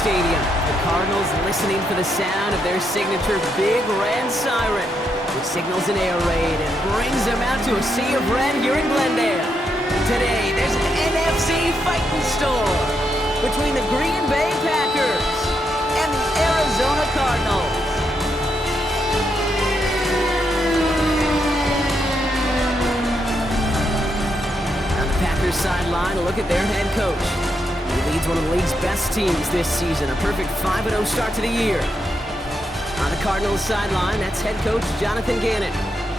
Stadium. The Cardinals listening for the sound of their signature Big Red Siren, which signals an air raid and brings them out to a sea of red here in Glendale. Today, there's an NFC fight in store between the Green Bay Packers and the Arizona Cardinals. On the Packers sideline, a look at their head coach. He leads one of the league's best teams this season, a perfect 5-0 start to the year. On the Cardinals sideline, that's head coach Jonathan Gannon.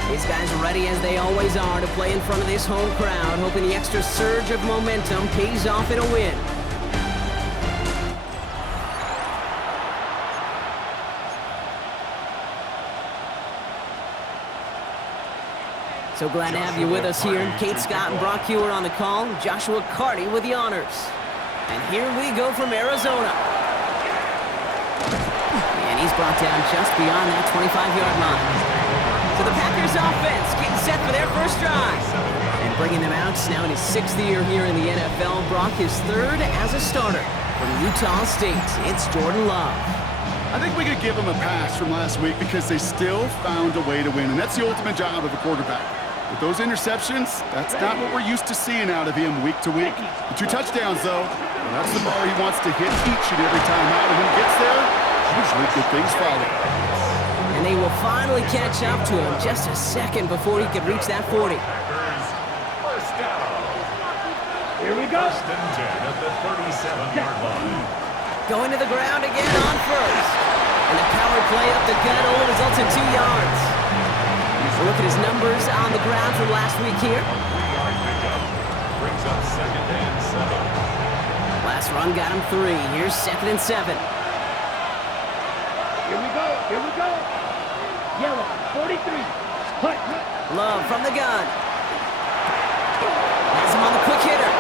These guys are ready as they always are to play in front of this home crowd, hoping the extra surge of momentum pays off in a win. So glad to have you with us here. Kate Scott and Brock Hewer on the call. Joshua Carty with the honors. And here we go from Arizona. And he's brought down just beyond that 25-yard line. So the Packers offense getting set for their first drive. And bringing them out now in his 6th year here in the NFL. Brock his 3rd as a starter from Utah State. It's Jordan Love. I think we could give him a pass from last week because they still found a way to win. And that's the ultimate job of a quarterback. With those interceptions, that's not what we're used to seeing out of him week to week. The 2 touchdowns, though, well, that's the bar he wants to hit each and every time out. And when he gets there, usually good things follow. And they will finally catch up to him just a second before he could reach that 40. First down. Here we go. First and 10 at the 37-yard line. Going to the ground again on first. And the power play up the gut only results in 2 yards. Look at his numbers on the ground from last week here. 3-yard pickup brings up 2nd and 7. Last run got him 3. Here's 2nd and 7. Here we go. Here we go. Yellow, 43. Hut. Love from the gun. Has him on the quick hitter.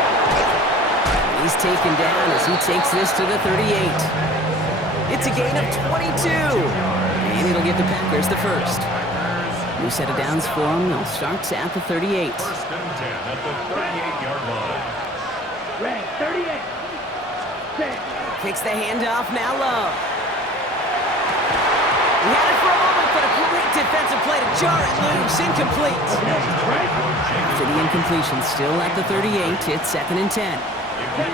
He's taken down as he takes this to the 38. It's a gain of 22. And it'll give the Packers the first. New set of downs for him. They'll start at the 38. First and 10 at the 38-yard line. Red, 38. Set. Kicks the handoff, now Love. He had it for a moment, but a great defensive play to jar it loose. Incomplete. After the incompletion, still at the 38, it's 2nd and 10.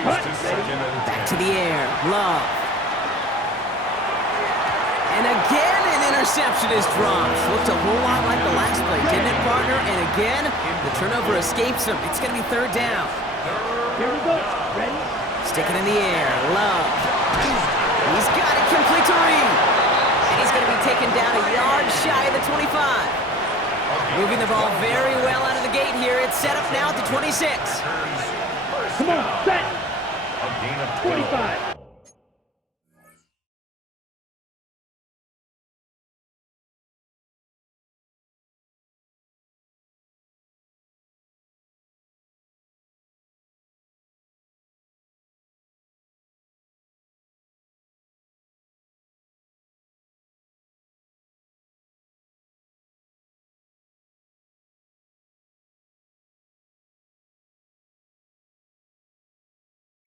Back to the air, Love. And again, an interception is dropped. Looked a whole lot like the last play, didn't it, partner? And again, the turnover escapes him. It's going to be 3rd down. Here we go. Ready? Stick it in the air, Love. He's got it complete to Reed. And he's going to be taken down a yard shy of the 25. Moving the ball very well out of the gate here. It's set up now at the 26. Come on, set. A gain of 25.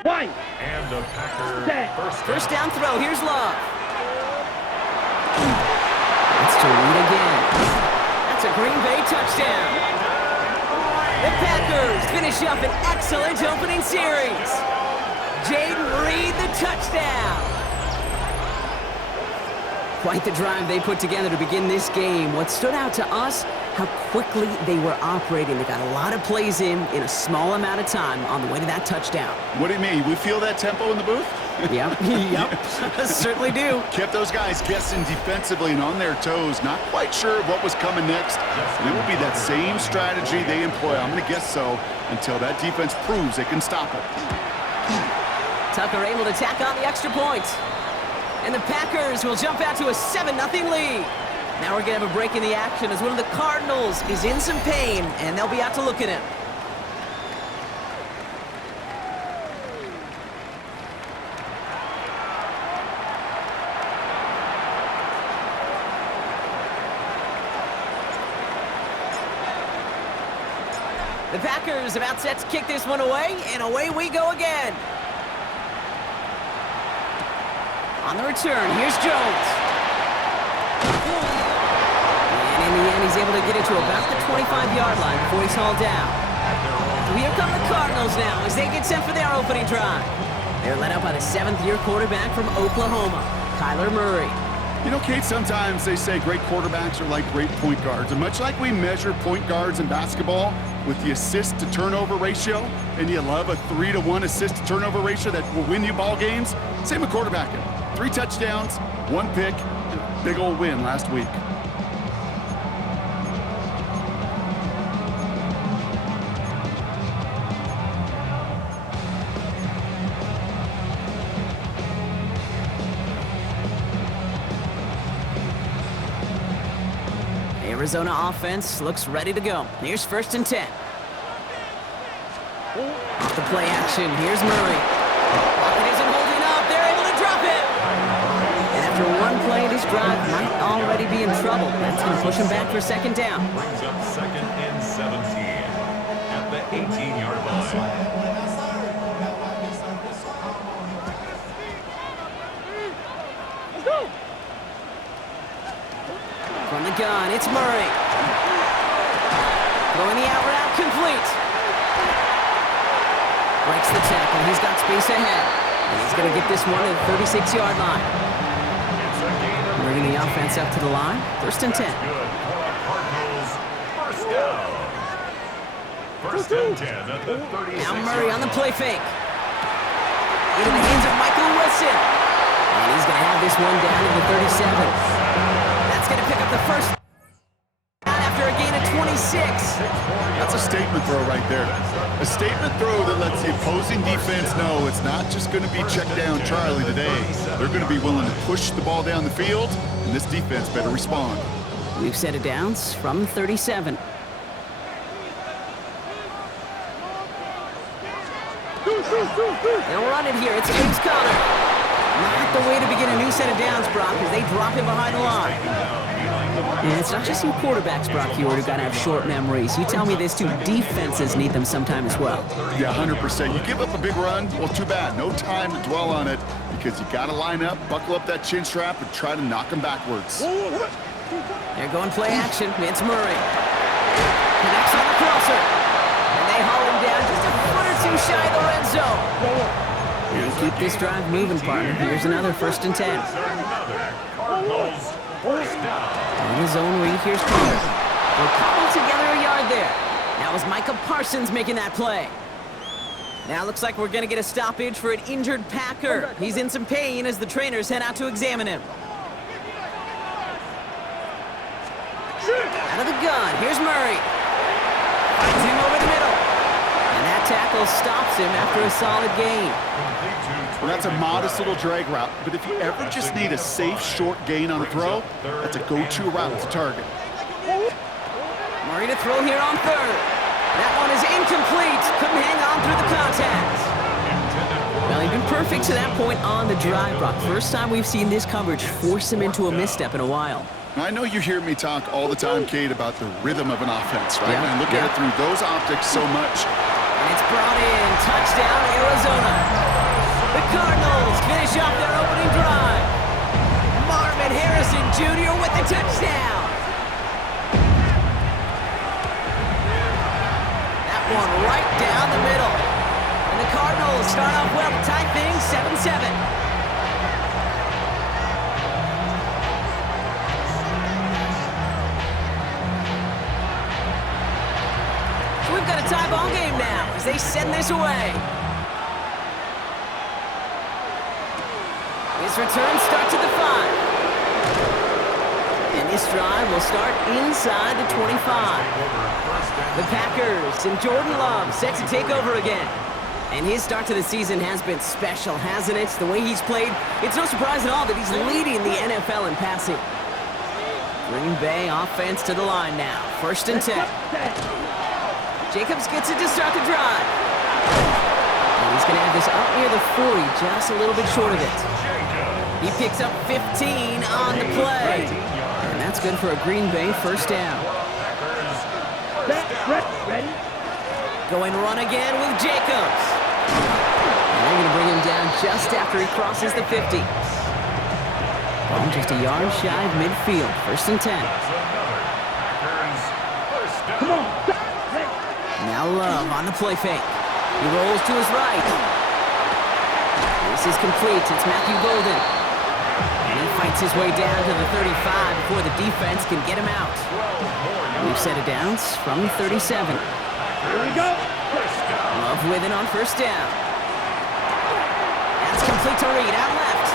One. And a Packer First down throw. Here's Love. It's to Reed again. That's a Green Bay touchdown. The Packers finish up an excellent opening series. Jaden Reed, the touchdown. Quite the drive they put together to begin this game. What stood out to us, how quickly they were operating. They got a lot of plays in a small amount of time on the way to that touchdown. What do you mean? We feel that tempo in the booth? Yep, certainly do. Kept those guys guessing defensively and on their toes, not quite sure what was coming next. And it will be that same strategy they employ, I'm going to guess so, until that defense proves they can stop it. Tucker able to tack on the extra point. And the Packers will jump out to a 7-0 lead. Now we're going to have a break in the action as one of the Cardinals is in some pain, and they'll be out to look at him. The Packers about set to kick this one away, and away we go again. On the return, here's Jones. And in the end, he's able to get it to about the 25-yard line before he's hauled down. So here come the Cardinals now as they get set for their opening drive. They're led out by the 7th-year quarterback from Oklahoma, Kyler Murray. You know, Kate, sometimes they say great quarterbacks are like great point guards. And much like we measure point guards in basketball with the assist-to-turnover ratio, and you love a 3-to-1 assist-to-turnover ratio that will win you ball games, same with quarterbacking. 3 touchdowns, 1 pick, and a big old win last week. Arizona offense looks ready to go. Here's 1st and 10. Off the play action, here's Murray. Pocket isn't holding up, they're able to drop it! And after one play, this drive might already be in trouble. That's going to push him back for 2nd down. Brings up 2nd and 17 at the 18-yard line. From the gun, it's Murray. Throwing the out route, complete. Breaks the tackle, he's got space ahead. And he's going to get this one at the 36-yard line. Bringing the offense up to the line, 1st and 10. Cardinals, 1st down. 1st and 10 at the 36. Now Murray on the play fake. Into the hands of Michael Wilson. And he's going to have this one down to the 37. That's going to pick up the 1st down after a gain of 26. That's a statement throw right there. A statement throw that lets the opposing defense know it's not just going to be check down Charlie today. They're going to be willing to push the ball down the field, and this defense better respond. We've set it downs from 37. They'll run it here. It's James Conner. Not the way to begin a new set of downs, Brock, as they drop him behind the line. And it's not just you quarterbacks, Brock Hewitt, who got to have short memories. You tell me this too, defenses need them sometime as well. Yeah, 100%. You give up a big run, well, too bad. No time to dwell on it because you got to line up, buckle up that chin strap, and try to knock them backwards. They're going play action. It's Murray. Connects on the crosser. And they haul him down just a foot or two shy of the red zone. And keep this drive moving, partner. Here's another 1st and 10. Cardinals, 1st down. In the zone read, here's Conner. They'll cobble together a yard there. That was Micah Parsons making that play. Now looks like we're going to get a stoppage for an injured Packer. He's in some pain as the trainers head out to examine him. Out of the gun, here's Murray. Finds him over the middle. And that tackle stops him after a solid gain. Well, that's a modest little drag route, but if you ever just need a safe, short gain on a throw, that's a go-to route to target. Murray to throw here on 3rd. That one is incomplete. Couldn't hang on through the contact. Well, he's been perfect to that point on the drive, Brock. First time we've seen this coverage force him into a misstep in a while. I know you hear me talk all the time, Kate, about the rhythm of an offense, right? Yeah, And look at it through those optics so much. And it's brought in. Touchdown, Arizona. The Cardinals finish off their opening drive. Marvin Harrison Jr. with the touchdown. That one right down the middle. And the Cardinals start off well to tie things 7-7. So we've got a tie ball game now as they send this away. This return starts at the 5. And this drive will start inside the 25. The Packers and Jordan Love set to take over again. And his start to the season has been special, hasn't it? The way he's played, it's no surprise at all that he's leading the NFL in passing. Green Bay offense to the line now. 1st and 10. Jacobs gets it to start the drive. And he's going to have this up near the 40, just a little bit short of it. He picks up 15 on the play. And that's good for a Green Bay 1st down. Ready? Going run again with Jacobs. And they're going to bring him down just after he crosses the 50. And just a yard shy of midfield. 1st and 10. That's another Packers first down. Come on. Now Love on the play fake. He rolls to his right. This is complete. It's Matthew Golden. And he fights his way down to the 35 before the defense can get him out. 12 more We've set it down from the 37. Here we go. first down. Love with it on 1st down. That's complete to Reed out left.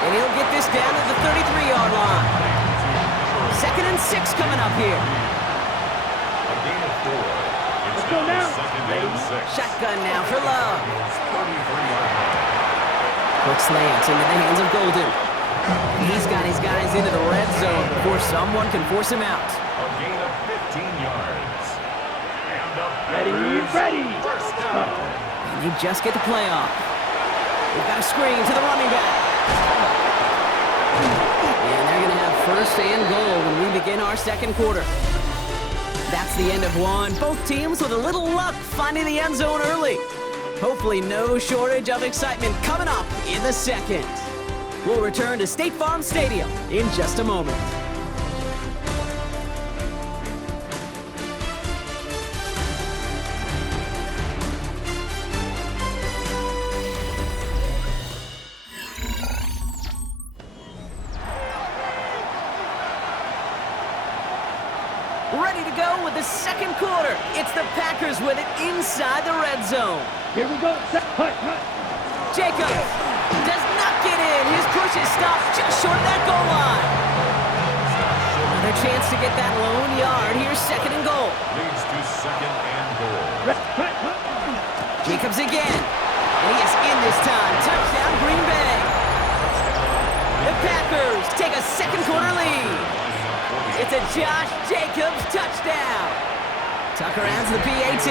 And he'll get this down to the 33-yard line. 2nd and 6 coming up here. A gain of 4. It's go now now. 2nd and 6. Shotgun now for Love. 33-yard line. Quick slant into the hands of Golden. And he's got his guys into the red zone before someone can force him out. A gain of 15 yards. And the Ready, Packers ready. first down. And they just get the play off. They've got a screen to the running back. And they're going to have 1st and goal when we begin our 2nd quarter. That's the end of one. Both teams with a little luck finding the end zone early. Hopefully no shortage of excitement coming up in the 2nd. We'll return to State Farm Stadium in just a moment. Ready to go with the 2nd quarter. It's the Packers with it inside the red zone. Here we go. Set. Hut. Jacobs does not get in. His push is stopped just short of that goal line. Another chance to get that lone yard. Here's 2nd and goal. Leads to 2nd and goal. Hut. Jacobs again. And he is in this time. Touchdown, Green Bay. The Packers take a 2nd quarter lead. It's a Josh Jacobs touchdown. Tucker adds the PAT.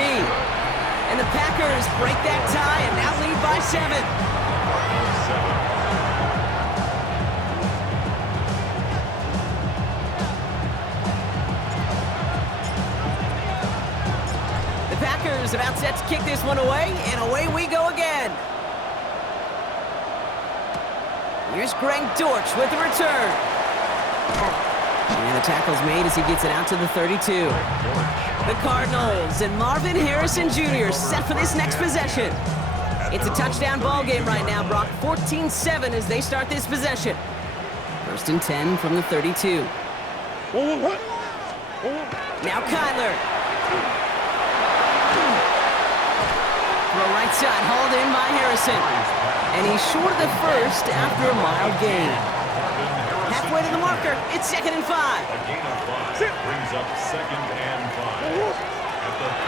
And the Packers break that tie and now lead by 7. The Packers about set to kick this one away, and away we go again. Here's Greg Dortch with the return. And the tackle's made as he gets it out to the 32. The Cardinals and Marvin Harrison Jr. set for this next possession. It's a touchdown ball game right now, Brock. 14-7 as they start this possession. 1st and 10 from the 32. Now Kyler. Throw right side, hauled in by Harrison. And he's short of the 1st after a mild gain. Halfway to the marker, it's 2nd and 5. A gain of 5 brings up 2nd and 5.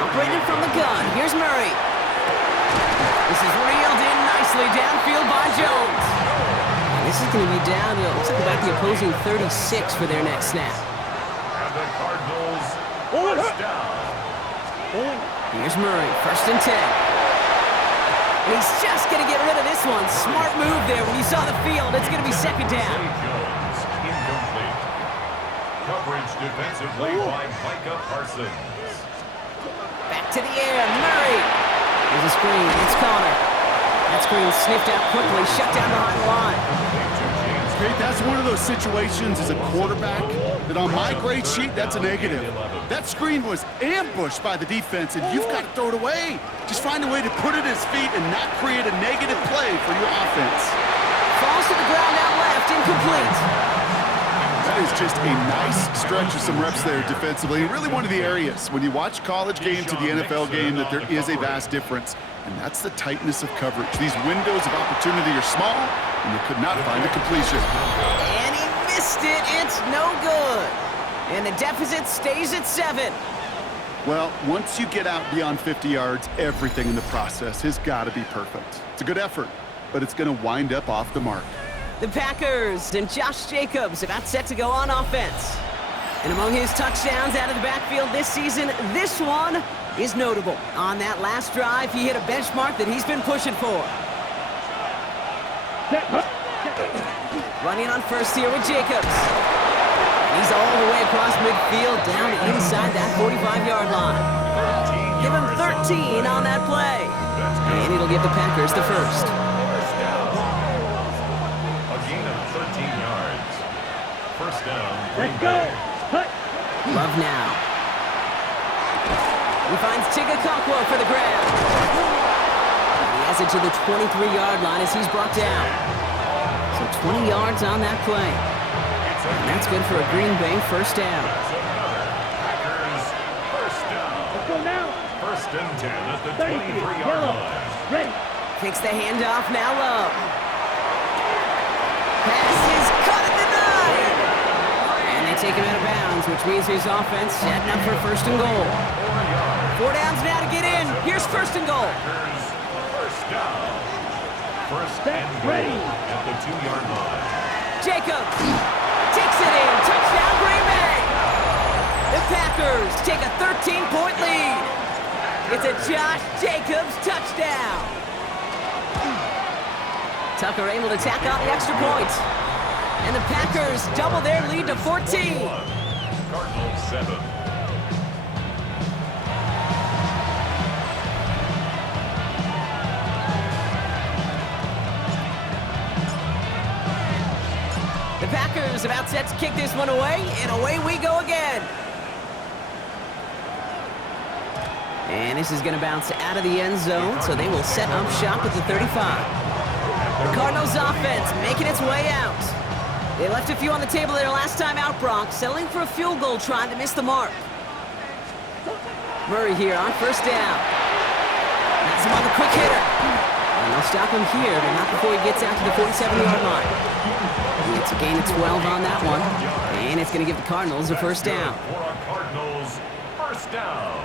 Operated from the gun, here's Murray. This is reeled in nicely downfield by Jones. And this is going to be down to, looks like about the opposing 36 for their next snap. And the Cardinals first down. Here's Murray, 1st and 10. And he's just going to get rid of this one. Smart move there. When you saw the field, it's going to be 2nd down. Jones, incomplete. Coverage defensively by Micah Parsons. Back to the air, Murray. There's a screen, it's Connor. That screen sniffed out quickly, shut down behind the line. Great, that's one of those situations as a quarterback that on my grade sheet, that's a negative. That screen was ambushed by the defense, and you've got to throw it away. Just find a way to put it at his feet and not create a negative play for your offense. Falls to the ground out left, incomplete. That is just a nice stretch of some reps there defensively. And really one of the areas, when you watch college game to the NFL game, that there is a vast difference. And that's the tightness of coverage. These windows of opportunity are small, and they could not find a completion. And he missed it. It's no good. And the deficit stays at 7. Well, once you get out beyond 50 yards, everything in the process has got to be perfect. It's a good effort, but it's going to wind up off the mark. The Packers and Josh Jacobs about set to go on offense. And among his touchdowns out of the backfield this season, this one is notable. On that last drive, he hit a benchmark that he's been pushing for. Running on 1st here with Jacobs. And he's all the way across midfield, down inside that 45-yard line. Give him 13 on that play. And it'll give the Packers the 1st. A gain of 13 yards. First down, Let's Green go. Bay. Hut. Love now. He finds Tigakakwa for the grab. He has it to the 23-yard line as he's brought down. So 20 yards on that play. And that's good for a Green Bay first down. That's another Packers first down. Let's go now. First and 10 at the 33. 23-yard Yellow. line. Ready. Takes the handoff, now low. Pass is caught at the 9. And they take him out of bounds, which means his offense setting up for first and goal. 4 downs now to get in. Here's first and goal. Packers first down. First Set, and goal ready. at the 2-yard line. Jacobs takes it in. Touchdown, Green Bay. The Packers take a 13-point lead. It's a Josh Jacobs touchdown. Tucker able to tack on the extra point. And the Packers double their lead to 14. Cardinals 7. The Packers about set to kick this one away, and away we go again. And this is going to bounce out of the end zone, so they will set up shop at the 35. The Cardinals offense making its way out. They left a few on the table their last time out, Bronx, settling for a field goal trying to miss the mark. Murray here on first down. That's him on the quick hitter. And they'll stop him here, but not before he gets out to the 47-yard line. He gets a gain of 12 on that one, and it's going to give the Cardinals a first down. For a Cardinals first down.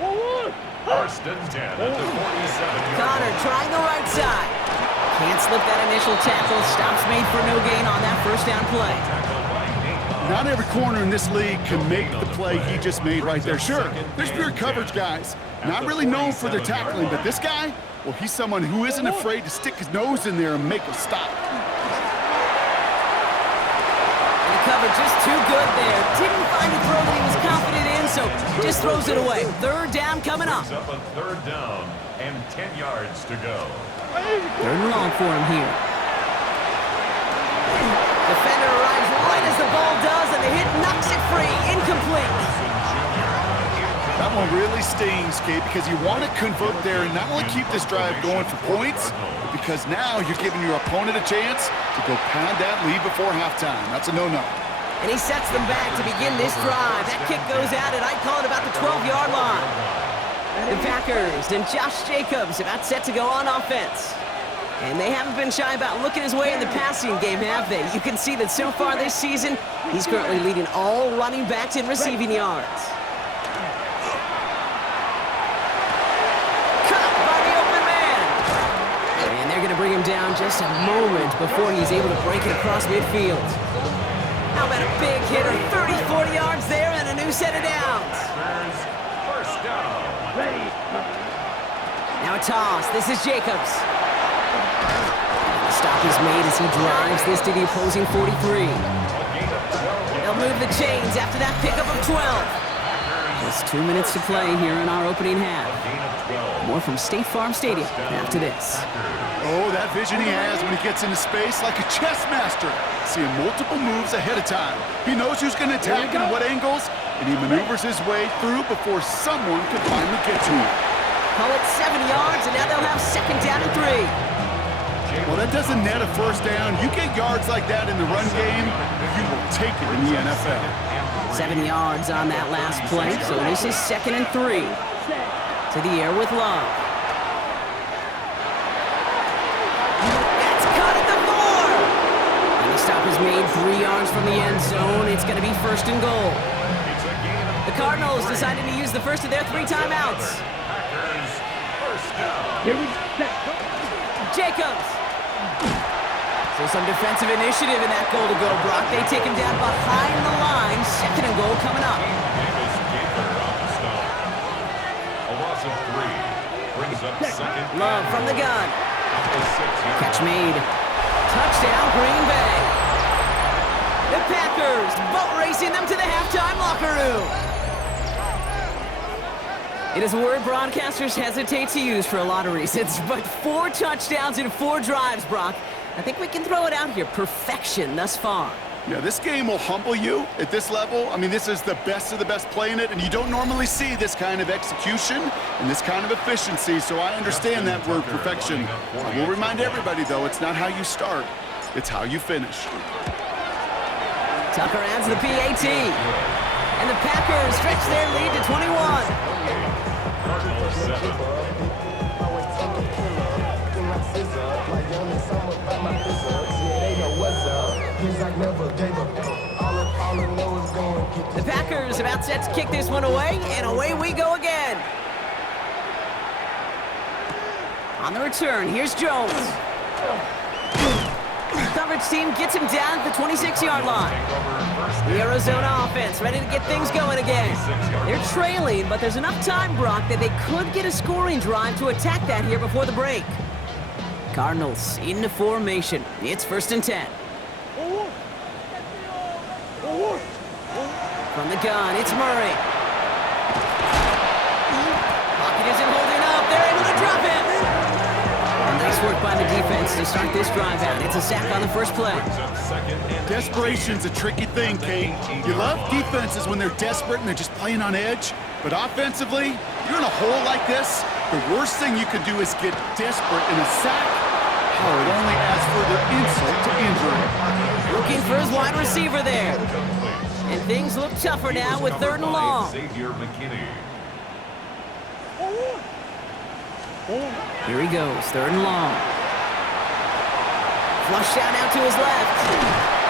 1-1. First and 10 at the 47-yard Connor line. trying the right side. Can't slip that initial tackle. Stops made for no gain on that first down play. Tackled by Nate. Not every corner in this league can make the play he just made right there. Sure, there's pure coverage guys. Not really known for their tackling, but this guy, well, he's someone who isn't afraid to stick his nose in there and make a stop. And the cover just too good there. Didn't find a throw that he was confident in, so just throws it away. Third down coming up. Brings up a third down and 10 yards to go. Third and long for him here. Defender arrives right as the ball does, and the hit knocks it free. Incomplete. That one really stings, Kate, because you want to convert there and not only keep this drive going for points, but because now you're giving your opponent a chance to go pound that lead before halftime. That's a no-no. And he sets them back to begin this drive. That kick goes out, and I'd call it about the 12-yard line. The Packers and Josh Jacobs about set to go on offense. And they haven't been shy about looking his way in the passing game, have they? You can see that so far this season, he's currently leading all running backs in receiving yards. Caught by the open man. And they're going to bring him down just a moment before he's able to break it across midfield. How about a big hitter, 30, 40 yards there, and a new set of downs. Packers first down. Ready. Now a toss. This is Jacobs. The stop is made as he drives this to the opposing 43. They'll move the chains after that pickup of 12. Just 2 minutes to play here in our opening half. More from State Farm Stadium after this. Oh, that vision he has when he gets into space like a chess master, seeing multiple moves ahead of time. He knows who's going to attack and what angles, and he maneuvers his way through before someone can finally get to him. Call it 7 yards, and now they'll have second down and 3. Well, that doesn't net a first down. You get yards like that in the run game, you will take it in the NFL. 7 yards on that last play, so this is second and 3. To the air with Love. That's caught at the 4! And the stop is made 3 yards from the end zone. It's going to be first and goal. The Cardinals decided to use the first of their 3 timeouts. Packers first down. Here we set. Jacobs. So some defensive initiative in that goal to go, Brock. They take him down behind the line. Second and goal coming up. Davis Gaither on the stop. A loss of 3. Brings up second. Love from the gun. Up to 6 yards. Catch made. Touchdown, Green Bay. The Packers boat racing them to the halftime locker room. It is a word broadcasters hesitate to use for a lot of reasons, but 4 touchdowns in 4 drives, Brock. I think we can throw it out here. Perfection thus far. Yeah, this game will humble you at this level. I mean, this is the best of the best playing it, and you don't normally see this kind of execution and this kind of efficiency, so I understand that word perfection. I will remind everybody, though, it's not how you start, it's how you finish. Tucker adds the PAT. And the Packers stretch their lead to 21. The Packers about set to kick this one away, and away we go again. On the return, here's Jones. Coverage team gets him down at the 26-yard line. The Arizona offense ready to get things going again. They're trailing, but there's enough time, Brock, that they could get a scoring drive to attack that here before the break. Cardinals into formation. It's 1st and 10. From the gun, it's Murray. Pocket isn't holding up. They're able to drop him. Nice work by the defense to start this drive out. It's a sack on the first play. Desperation's a tricky thing, Kate. You love defenses when they're desperate and they're just playing on edge. But offensively, you're in a hole like this, the worst thing you could do is get desperate in a sack. Oh, it only adds further insult to injury. Looking for his wide receiver there. And things look tougher now with 3rd and long. Here he goes, 3rd and long. Flushed out to his left.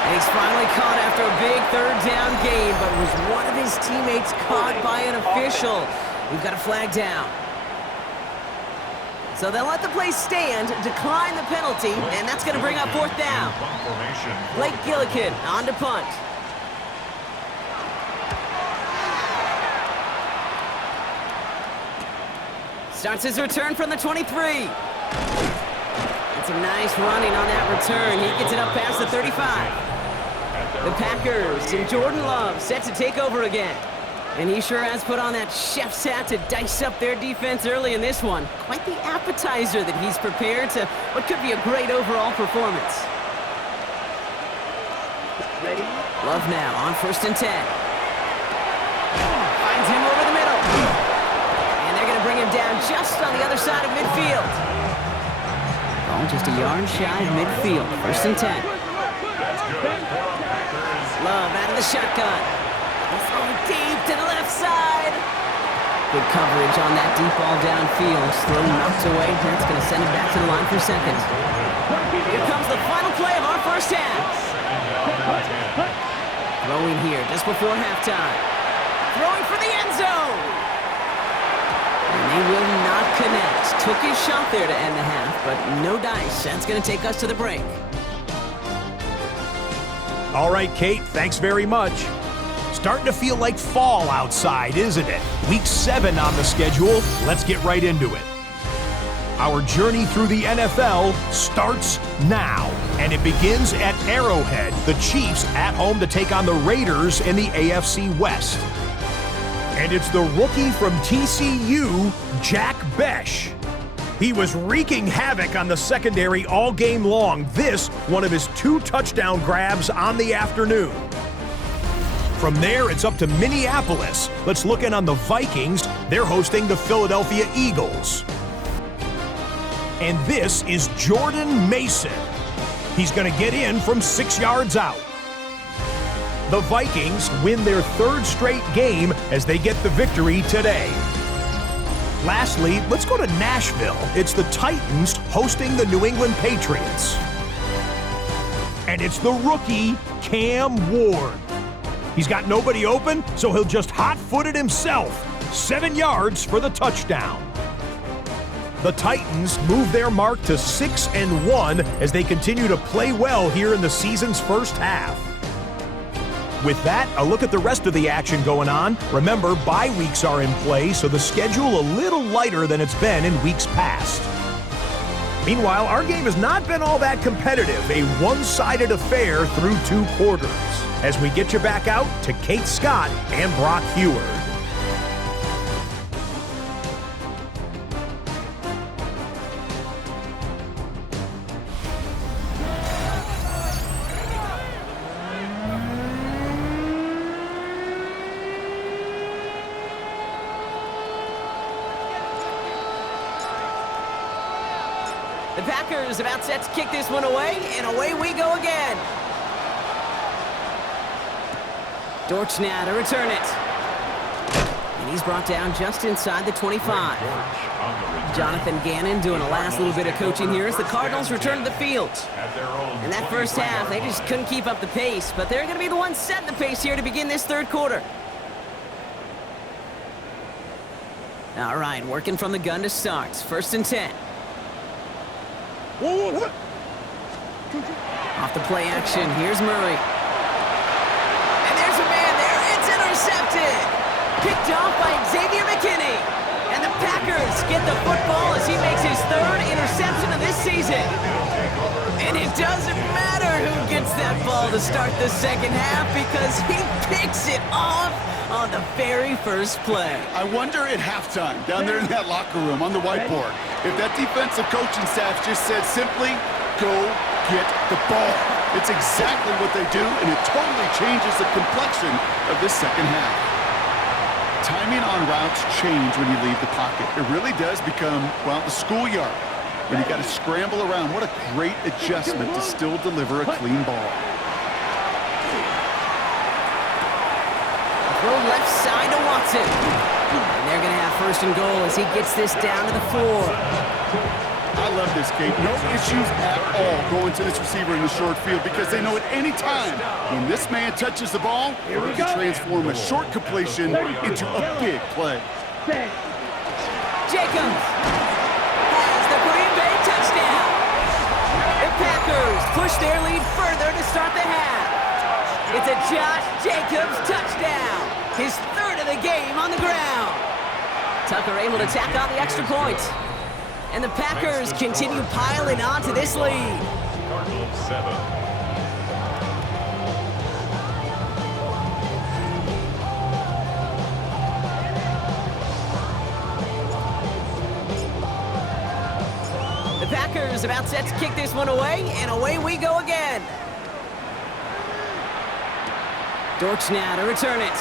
And he's finally caught after a big 3rd down gain, but was one of his teammates caught by an official? We've got a flag down. So they'll let the play stand, decline the penalty, and that's going to bring up 4th down. Blake Gillikin on to punt. Starts his return from the 23. And some nice running on that return. He gets it up past the 35. The Packers and Jordan Love set to take over again. And he sure has put on that chef's hat to dice up their defense early in this one. Quite the appetizer that he's prepared to what could be a great overall performance. Ready? Love now on 1st and 10. Finds him over the middle. Bring him down just on the other side of midfield. Oh, just a yard shy of midfield. 1st and 10. Love out of the shotgun. He's going deep to the left side. Good coverage on that deep ball downfield. Throw knocked away. That's going to send him back to the line for 2nd. Here comes the final play of our 1st half. Throwing here just before halftime. Throwing for the end zone. And they will not connect. Took his shot there to end the half, but no dice. That's going to take us to the break. All right, Kate, thanks very much. Starting to feel like fall outside, isn't it? Week 7 on the schedule. Let's get right into it. Our journey through the NFL starts now, and it begins at Arrowhead. The Chiefs at home to take on the Raiders in the AFC West. And it's the rookie from TCU, Jack Besh. He was wreaking havoc on the secondary all game long. This, one of his 2 touchdown grabs on the afternoon. From there, it's up to Minneapolis. Let's look in on the Vikings. They're hosting the Philadelphia Eagles. And this is Jordan Mason. He's going to get in from 6 yards out. The Vikings win their 3rd straight game as they get the victory today. Lastly, let's go to Nashville. It's the Titans hosting the New England Patriots. And it's the rookie, Cam Ward. He's got nobody open, so he'll just hot-foot it himself. 7 yards for the touchdown. The Titans move their mark to 6-1 as they continue to play well here in the season's first half. With that, a look at the rest of the action going on. Remember, bye weeks are in play, so the schedule a little lighter than it's been in weeks past. Meanwhile, our game has not been all that competitive, a one-sided affair through 2 quarters. As we get you back out to Kate Scott and Brock Heward. The Packers about set to kick this one away, and away we go again. Dortch now to return it. And he's brought down just inside the 25. Jonathan Gannon doing a last little bit of coaching here as the Cardinals return to the field. In that first half, they just couldn't keep up the pace, but they're going to be the ones setting the pace here to begin this third quarter. All right, working from the gun to start. 1st and 10. Off the play action, here's Murray. And there's a man there, it's intercepted! Picked off by Xavier McKinney. And the Packers get the football as he makes his 3rd interception of this season. And it doesn't matter who gets that ball to start the second half because he picks it off on the very first play. I wonder at halftime, down there in that locker room on the whiteboard, if that defensive coaching staff just said simply, go get the ball. It's exactly what they do, and it totally changes the complexion of this second half. Timing on routes change when you leave the pocket. It really does become, well, the schoolyard. When you got to scramble around, what a great adjustment to still deliver a clean ball. Throw left side to Watson. And they're going to have 1st and goal as he gets this down to the 4. I love this, Kate. No issues at all going to this receiver in the short field because they know at any time when this man touches the ball, he can transform a short completion into a big play. Jacobs has the GreenBay touchdown. The Packers push their lead further to start the half. It's a Josh Jacobs touchdown. His 3rd of the game on the ground. Tucker able to tack on the extra point. And the Packers continue piling on to this lead. Cardinal 7. The Packers about set to kick this one away, and away we go again. Dortch now to return it.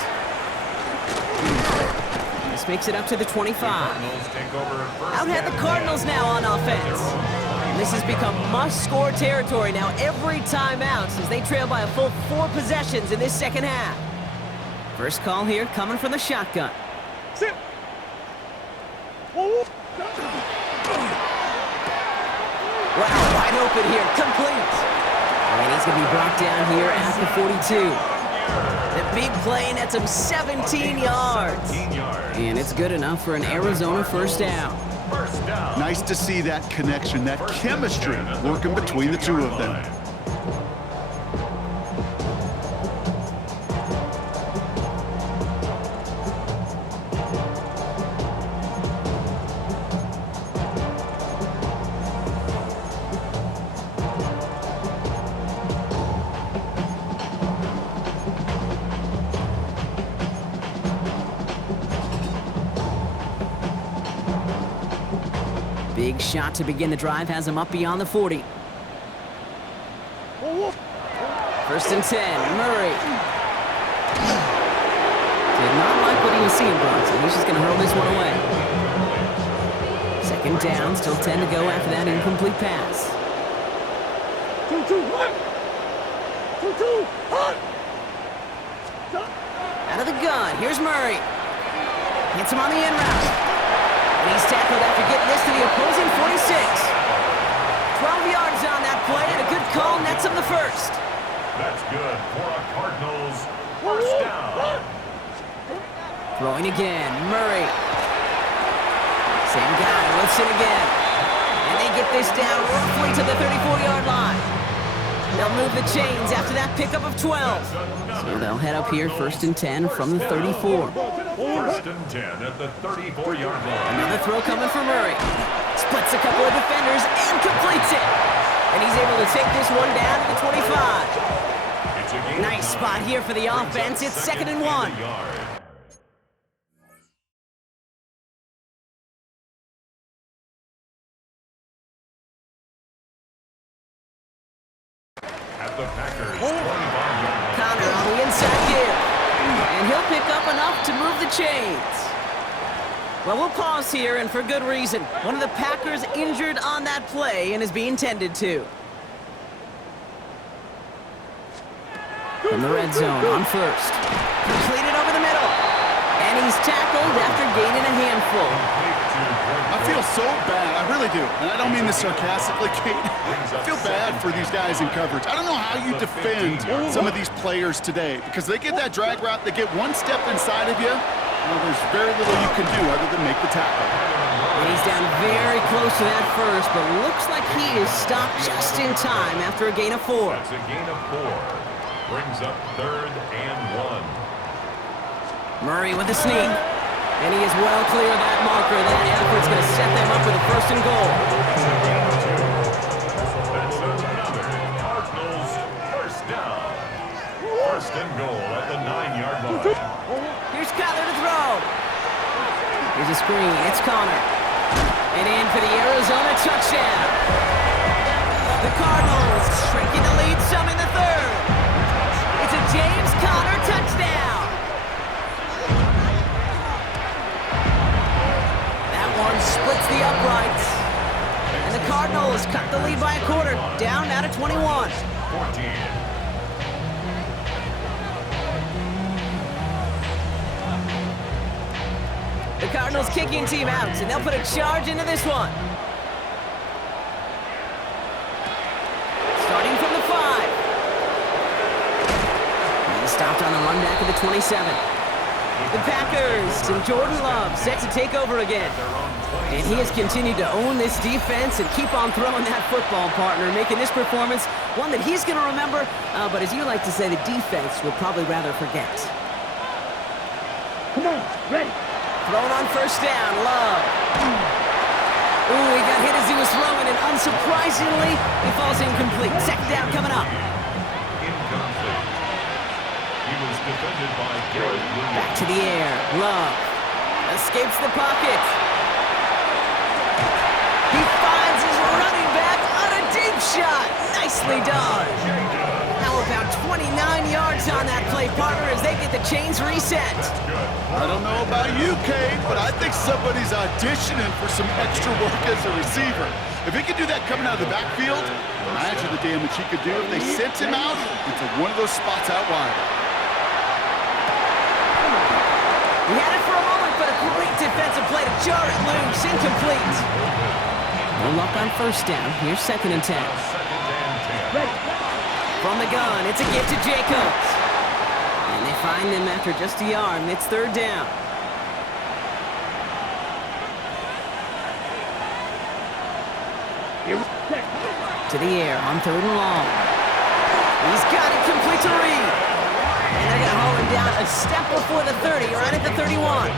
This makes it up to the 25. Out had the Cardinals now on offense. And this has become must-score territory now every time out as they trail by a full 4 possessions in this second half. First call here coming from the shotgun. Wow, wide open here, complete. And he's going to be brought down here at the 42. The big play nets him 17 yards. And it's good enough for an Arizona first down. Nice to see that connection, that chemistry working between the two of them. Big shot to begin the drive has him up beyond the 40. 1st and 10, Murray. Did not like what he was seeing, Bronson. He's just going to hurl this one away. 2nd down, still 10 to go after that incomplete pass. 2-2-1. Out of the gun, here's Murray. Hits him on the in route. And he's tackled after getting this to the opposing 46. 12 yards on that play, and a good call nets him the 1st. That's good for a Cardinals 1st down. Throwing again, Murray. Same guy, Wilson again. And they get this down roughly to the 34-yard line. They'll move the chains after that pickup of 12. So they'll head up here 1st and 10 from the 34. 1st and 10 at the 34-yard line. Another throw coming from Murray. Splits a couple of defenders and completes it. And he's able to take this one down to the 25. Nice spot here for the offense. It's 2nd and 1. At the Packers 25-yard line. Connor on the inside give. And he'll pick up enough to move the chains. Well, we'll pause here, and for good reason. One of the Packers injured on that play and is being tended to. From the red zone, on first. Completed over the middle. And he's tackled after gaining a handful. I feel so bad. I really do. And I don't mean this sarcastically, Kate. I feel bad for these guys in coverage. I don't know how you defend some of these players today because they get that drag route, they get one step inside of you, well, there's very little you can do other than make the tackle. And he's down very close to that first, but looks like he is stopped just in time after a gain of 4. That's a gain of 4. Brings up 3rd and 1. Murray with the sneak. And he is well clear of that marker. That effort's going to set them up with a 1st and goal. That's a gain of 2. That's another Cardinals 1st down. 1st and goal at the 9-yard line. Here's Kyler to throw. Here's a screen. It's Connor. And in for the Arizona touchdown. The Cardinals shrinking the lead some in the 3rd. It's a James Conner touchdown. That one splits the uprights. And the Cardinals cut the lead by a quarter, down now to 21. 14. The Cardinals kicking team out, and they'll put a charge into this one. Starting from the 5. He stopped on the run back of the 27. The Packers and Jordan Love set to take over again. And he has continued to own this defense and keep on throwing that football, partner, making this performance one that he's going to remember, but as you like to say, the defense will probably rather forget. Come on, ready. Thrown on 1st down, Love. Ooh, he got hit as he was throwing, and unsurprisingly, he falls incomplete. 2nd down coming up. Incomplete. He was defended by Garrett Williams. Back to the air, Love. Escapes the pocket. He finds his running back on a deep shot. Nicely done. Now about 29 yards on that play, partner, as they get the chains reset. I don't know about you, Kate, but I think somebody's auditioning for some extra work as a receiver. If he could do that coming out of the backfield, imagine the damage he could do if they sent him out into one of those spots out wide. He had it for a moment, but a great defensive play to jar it loose. Incomplete. No luck on 1st down. Here's 2nd and 10. 2nd and 10. Ready. From the gun, it's a gift to Jacobs. And they find him after just a yard, and it's 3rd down. To the air on 3rd and long. He's got it complete to Reed. And they're going to haul him down a step before the 30, right at the 31.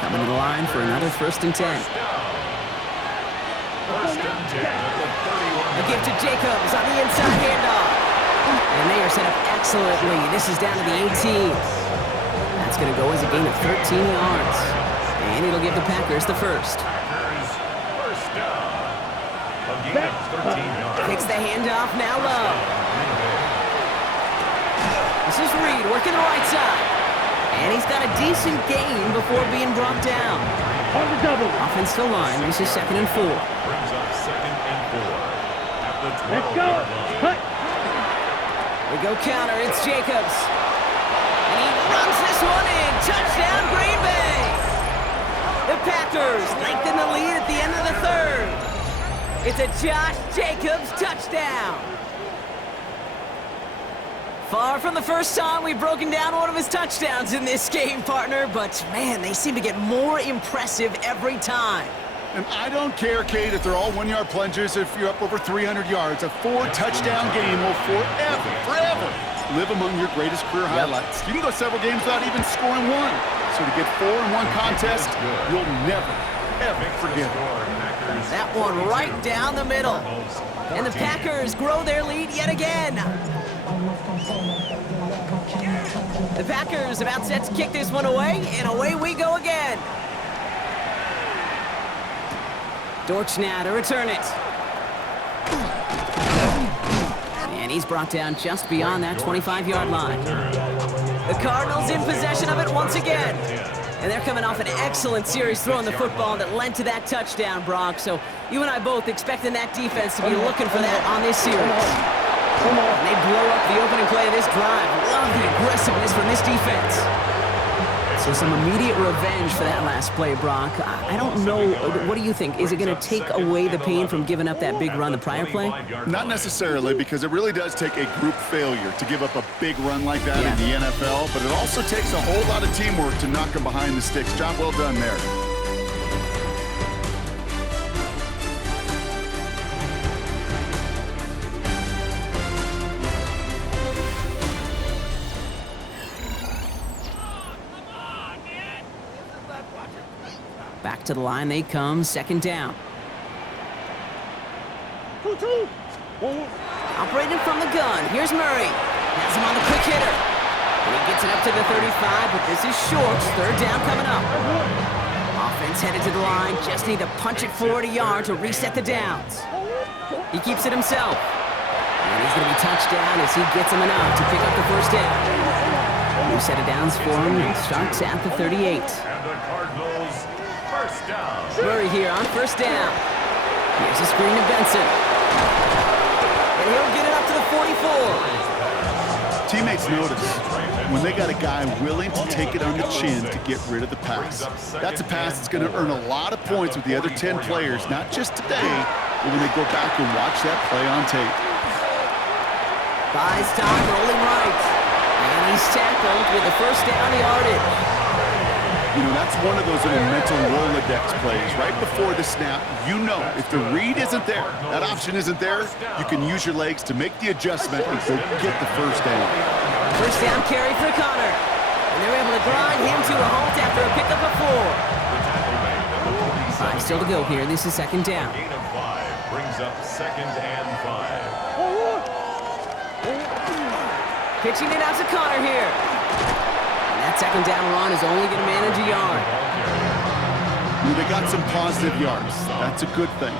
Coming to the line for another 1st and 10. 1st and 10 at the 31. A gift to Jacobs on the inside handoff. And they are set up excellently. This is down to the 18. That's going to go as a gain of 13 yards. And it'll give the Packers the 1st. Packers 1st down. A gain of 13 yards. Takes the handoff, now Love. This is Reed working the right side. And he's got a decent gain before being brought down. On the double. Offensive line, this is 2nd and 4. Brings up 2nd and 4 at the 12. Let's go. Cut. We go counter, it's Jacobs. And he runs this one in. Touchdown, Green Bay. The Packers lengthen the lead at the end of the 3rd. It's a Josh Jacobs touchdown. Far from the first time we've broken down one of his touchdowns in this game, partner, but man, they seem to get more impressive every time. And I don't care, Kate, if they're all 1-yard plungers, if you're up over 300 yards. A 4-touchdown game will forever live among your greatest career highlights. You can go several games without even scoring one. So to get 4 in one contest, you'll never, ever forget it. That one right down the middle. And the Packers grow their lead yet again. The Packers about set to kick this one away, and away we go again. Dortch now to return it. And he's brought down just beyond that 25-yard line. The Cardinals in possession of it once again. And they're coming off an excellent series throwing the football that led to that touchdown, Brock. So you and I both expecting that defense to be looking for that on this series. And they blow up the opening play of this drive. Love the aggressiveness from this defense. So some immediate revenge for that last play, Brock. I don't know. What do you think? Is it going to take away the pain from giving up that big run the prior play? Not necessarily, because it really does take a group failure to give up a big run like that in the NFL, but it also takes a whole lot of teamwork to knock them behind the sticks. Job well done there. Back to the line they come, second down. Operating from the gun, here's Murray. Has him on the quick hitter. And he gets it up to the 35, but this is short. Third down coming up. Offense headed to the line, just need to punch it 40 yards to reset the downs. He keeps it himself. And he's going to be touchdown as he gets him enough to pick up the first down. New set of downs for him, and starts at the 38. And the Cardinals, first down. Murray here on first down. Here's a screen to Benson. And he'll get it up to the 44. Teammates notice when they got a guy willing to take it on the chin to get rid of the pass. That's a pass that's going to earn a lot of points with the other 10 players, not just today, but when they go back and watch that play on tape. Buys time, rolling right. And he's tackled with the first down yardage. You know, that's one of those little mental Rolodex plays. Right before the snap, you know if the read isn't there, that option isn't there, you can use your legs to make the adjustment and go get the first down. First down carry for Connor. And they're able to grind him to a halt after a pickup of 4. 5 still to go here. This is second down. Gain of 5 brings up second and 5. Pitching it out to Connor here. That second down run is only going to manage a yard. They got some positive yards. That's a good thing.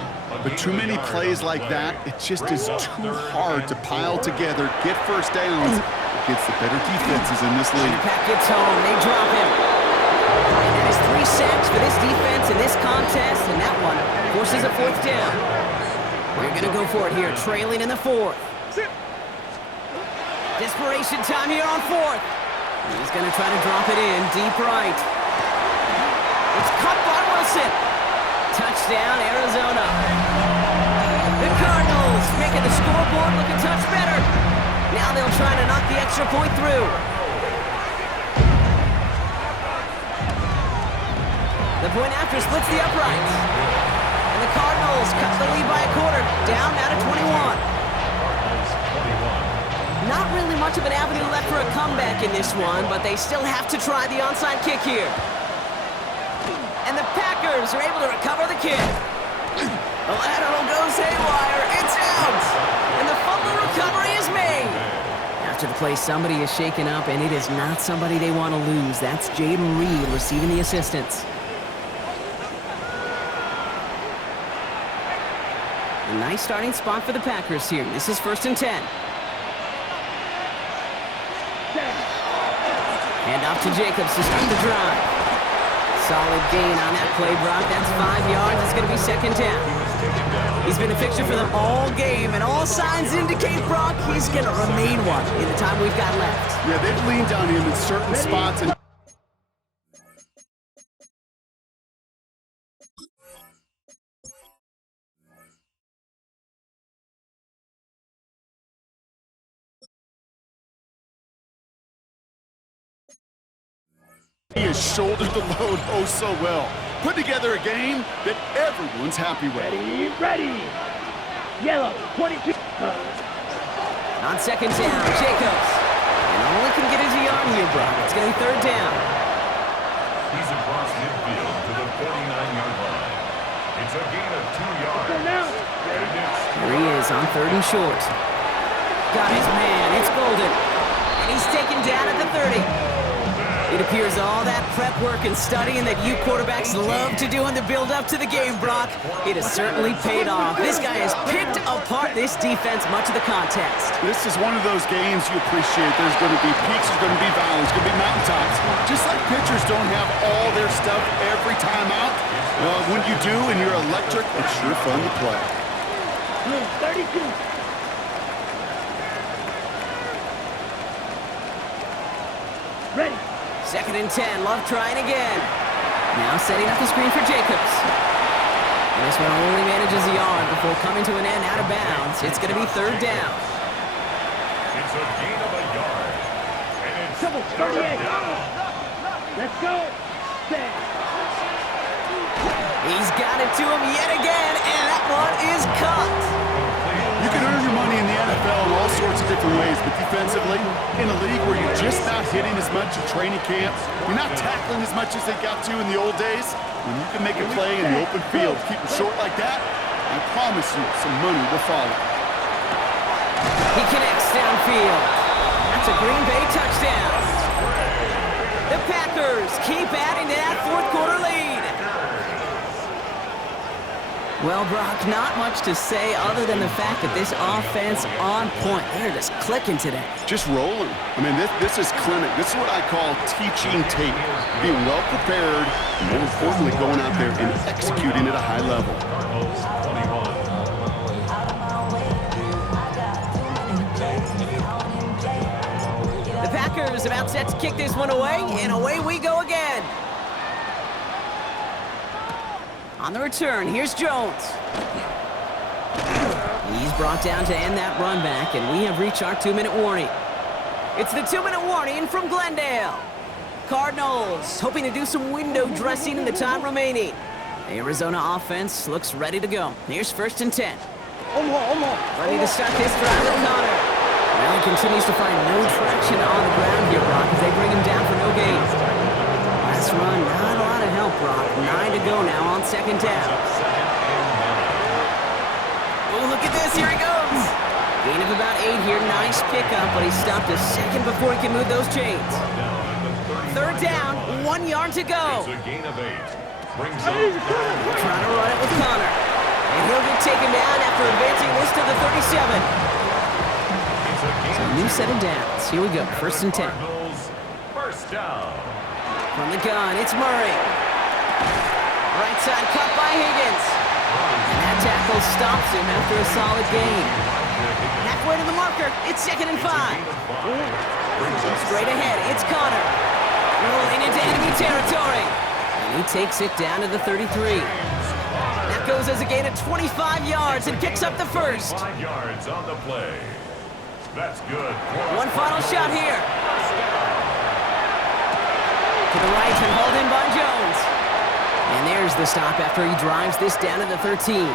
But too many plays like that, it just is too hard to pile together, get first downs against the better defenses in this league. Pack gets home. They drop him. And that is 3 sacks for this defense in this contest, and that one forces a fourth down. We're going to go for it here, trailing in the fourth. Desperation time here on fourth. He's going to try to drop it in deep right. It's caught by Wilson. Touchdown, Arizona. The Cardinals making the scoreboard look a touch better. Now they'll try to knock the extra point through. The point after splits the uprights. And the Cardinals cut the lead by a quarter, down now to 21. Not really much of an avenue left for a comeback in this one, but they still have to try the onside kick here. And the Packers are able to recover the kick. The lateral goes haywire. It's out. And the fumble recovery is made. After the play, somebody is shaken up, and it is not somebody they want to lose. That's Jaden Reed receiving the assistance. A nice starting spot for the Packers here. This is 1st and 10. Hand off to Jacobs to start the drive. Solid gain on that play, Brock. That's 5 yards. It's going to be second down. He's been a fixture for them all game, and all signs indicate, Brock, he's going to remain one in the time we've got left. Yeah, they've leaned on him in certain spots. And he has shouldered the load oh so well. Put together a game that everyone's happy with. Ready. Yellow, 22. On second down, Jacobs. And only can get his yard here, Brock. It's going to be third down. He's across midfield to the 49-yard line. It's a gain of 2 yards. Here he is on third and short. Got his man. It's Golden. And he's taken down at the 30. It appears all that prep work and studying that you quarterbacks love to do in the build-up to the game, Brock, it has certainly paid off. This guy has picked apart this defense much of the contest. This is one of those games you appreciate. There's going to be peaks, there's going to be valleys, there's going to be mountaintops. Just like pitchers don't have all their stuff every time out, when you do and you're electric, it's sure fun to play. 32. Ready. 2nd and 10, Love trying again. Now setting up the screen for Jacobs. And this one only manages a yard before coming to an end out of bounds. It's going to be 3rd down. It's a gain of a yard. And it's Double 38. Let's go. Set. He's got it to him yet again, and that one is caught. You can earn your money in the NFL in all sorts of different ways, but defensively, in a league where you're just not hitting as much in training camp, you're not tackling as much as they got to in the old days, when you can make a play in the open field, keep it short like that, I promise you some money will follow. He connects downfield. That's a Green Bay touchdown. The Packers keep adding to that 4th quarter lead. Well, Brock, not much to say other than the fact that this offense on point. They're just clicking today. Just rolling. I mean, this is clinic. This is what I call teaching tape. Being well prepared, and more importantly, going out there and executing at a high level. The Packers about set to kick this one away, and away we go again. On the return, here's Jones. He's brought down to end that run back, and we have reached our 2-minute warning. It's the 2-minute warning from Glendale. Cardinals hoping to do some window dressing in the time remaining. The Arizona offense looks ready to go. Here's 1st and 10. Ready to start this drive with Connor. Well, he continues to find no traction on the ground here, Brock, as they bring him down for no gain. Last run, not a lot of help, Brock. 9 to go now on 2nd down. Oh, look at this. Here he goes. Gain of about 8 here. Nice pickup, but he stopped a second before he can move those chains. 3rd down, 1 yard to go. It's a gain of 8. Brings up Trying to run it with Connor. And he'll get taken down after advancing this to the 37. So a new set of downs. Here we go. 1st and 10. First down. From the gun, it's Murray. Right side cut by Higgins. And that tackle stops him after a solid gain. Halfway to the marker, it's 2nd and 5. Straight ahead, it's Connor. Rolling into enemy territory. And he takes it down to the 33. That goes as a gain of 25 yards and picks up the 1st. 5 yards on the play. That's good. One final shot here. To the right and hauled in by Jones. And there's the stop after he drives this down to the 13.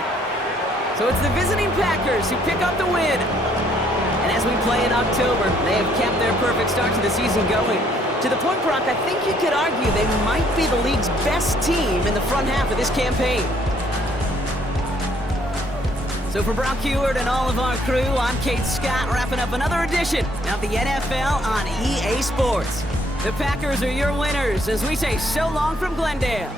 So it's the visiting Packers who pick up the win. And as we play in October, they have kept their perfect start to the season going. To the point, Brock, I think you could argue they might be the league's best team in the front half of this campaign. So for Brock Heward and all of our crew, I'm Kate Scott, wrapping up another edition of the NFL on EA Sports. The Packers are your winners as we say so long from Glendale.